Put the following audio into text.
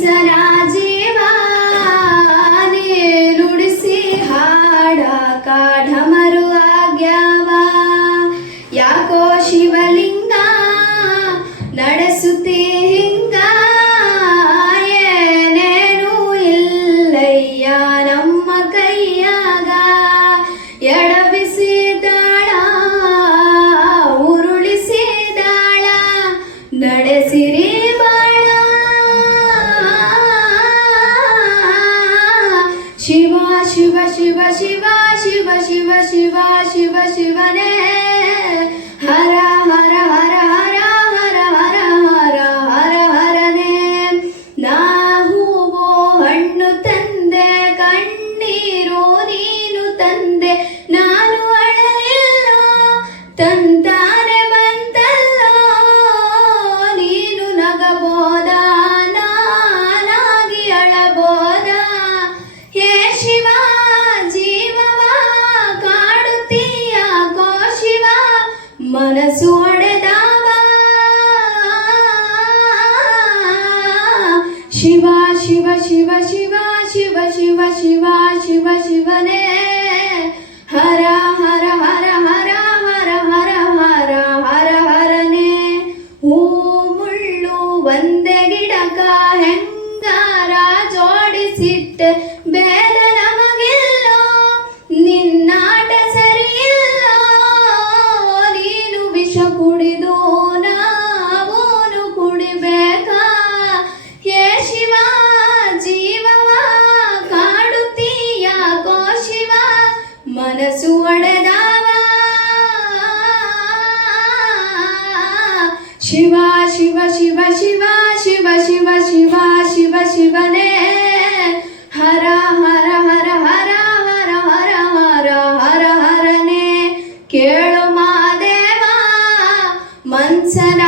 ಸರಾಜೀವಾ ನುಡಿಸಿ ಹಾಡ ಕಾಢಮರು ಆಗ್ಯಾವ ಯಾಕೋ ಶಿವಲಿಂಗ ನಡೆಸುತ್ತಿ ಹಿಂಗ ಏನೇನು ಇಲ್ಲಯ್ಯ ನಮ್ಮ ಕೈಯಾಗ ಎಡಬಿಸಿದಾಳ ಉರುಳಿಸಿದಾಳ ನಡೆಸಿರಿ ಶಿವ ಶಿವ ಶಿವ ಶಿವ ಶಿವ ಶಿವ ಶಿವ ಶಿವ ಶಿವನೇ ಹರ ಹರ ಹರ ಹರ ಹರ ಹರ ಹರ ಹರ ಹರನೇ ನಾ ಹೂವು ಹಣ್ಣು ತಂದೆ ಕಣ್ಣೀರು ನೀನು ತಂದೆ ನಾನು ಅಳಲಿಲ್ಲ ತಂತಾನೆ ಬಂತಲ್ಲ ನೀನು ನಗಬೋದ ನಾನಾಗಿ ಅಳಬೋದ ಹೇ ಶಿವ ಜೀವವ ಕಾಡುತ್ತೀಯ ಕೋ ಶಿವ ಮನಸ್ಸು ಒಡೆದವ ಶಿವ ಶಿವ ಶಿವ ಶಿವ ಶಿವ ಶಿವ ಶಿವ ಶಿವ ಶಿವನೇ ಹರ ಹರ ಹರ ಹರ ಹರ ಹರ ಹರ ಹರ ಹರನೇ ಹೂ ಮುಳ್ಳು ಒಂದೇ ಗಿಡಕ ಹೆಂಗಾರ ಜೋಡಿಸಿಟ್ಟೆ ಬೇಡ ನಮಗಿಲ್ಲೋ ನಿನ್ನಾಟ ಸರಿಯಿಲ್ಲ ನೀನು ವಿಷ ಕುಡಿದು ನಾವೂನು ಕುಡಿಬೇಕ ಹೇ ಶಿವ ಜೀವವ ಕಾಡುತ್ತೀಯ ಕೋ ಶಿವ ಮನಸ್ಸು ಒಡೆದವ ಶಿವ ಶಿವ ಶಿವ ಶಿವ ಶಿವ ಶಿವ ಶಿವ ಶಿವ ಶಿವನೇ ಹರ ಹರ ಹರ ಹರ ಹರ ಹರ ಹರ ಹರ ಹರನೇ ಕೇಳು ಮಾದೇವ ಮನ್ಸನ